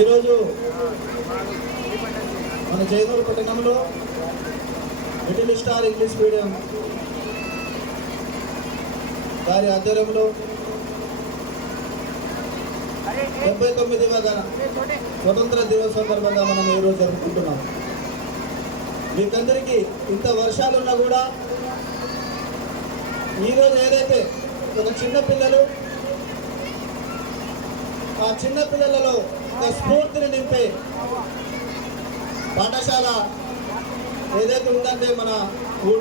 ఈరోజు మన జైనూరు పట్టణంలో లిటిల్ స్టార్ ఇంగ్లీష్ మీడియం వారి ఆధ్వర్యంలో 79వ స్వతంత్ర దివస్ సందర్భంగా మనం ఈరోజు జరుపుకుంటున్నాం. మీకందరికీ ఇంత వర్షాలున్నా కూడా ఈరోజు ఏదైతే ఒక చిన్న పిల్లలు ఆ చిన్న పిల్లలలో ఒక స్ఫూర్తిని నింపే పాఠశాల ఏదైతే ఉందంటే మన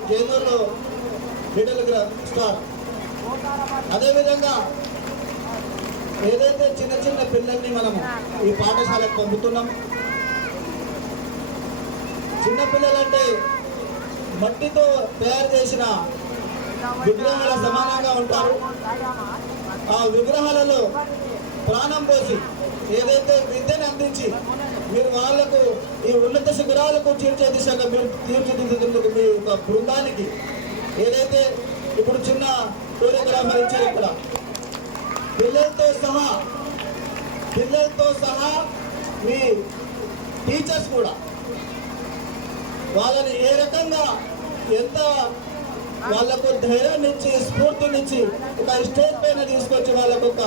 జైనూరులో లిటిల్ స్టార్. అదేవిధంగా ఏదైతే చిన్న చిన్న పిల్లల్ని మనం ఈ పాఠశాలకు పంపుతున్నాం. చిన్నపిల్లలంటే మట్టితో తయారు చేసిన విగ్రహాల సమానంగా ఉంటారు. ఆ విగ్రహాలలో ప్రాణం పోసి ఏదైతే విద్యను అందించి మీరు వాళ్లకు ఈ ఉన్నత శిఖరాలకు తీర్చే దిశగా మీరు తీర్చిదిద్దుతుందుకు మీ యొక్క బృందానికి ఏదైతే ఇప్పుడు చిన్న కోరియోగ్రాఫర్ ఇచ్చారు, ఇక్కడ పిల్లలతో సహా మీ టీచర్స్ కూడా వాళ్ళని ఏ రకంగా ఎంత వాళ్ళకు ధైర్యాన్ని ఇచ్చి స్ఫూర్తినిచ్చి ఒక స్టేజ్ పైన తీసుకొచ్చి వాళ్ళకు ఒక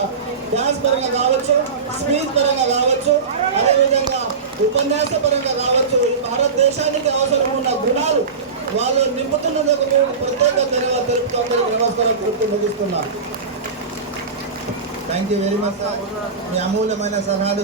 డ్యాన్స్ పరంగా కావచ్చు, స్పీచ్ పరంగా కావచ్చు, అదేవిధంగా ఉపన్యాస పరంగా కావచ్చు, ఈ భారతదేశానికి అవసరం ఉన్న గుణాలు వాళ్ళు నింపుతున్నందుకు ప్రత్యేక ధన్యవాదాలు తెలుపుతూ నమస్కారం తెలుపుతూ ముగిస్తున్నారు. Thank you very much sir. మీ అమూల్యమైన సలహాలు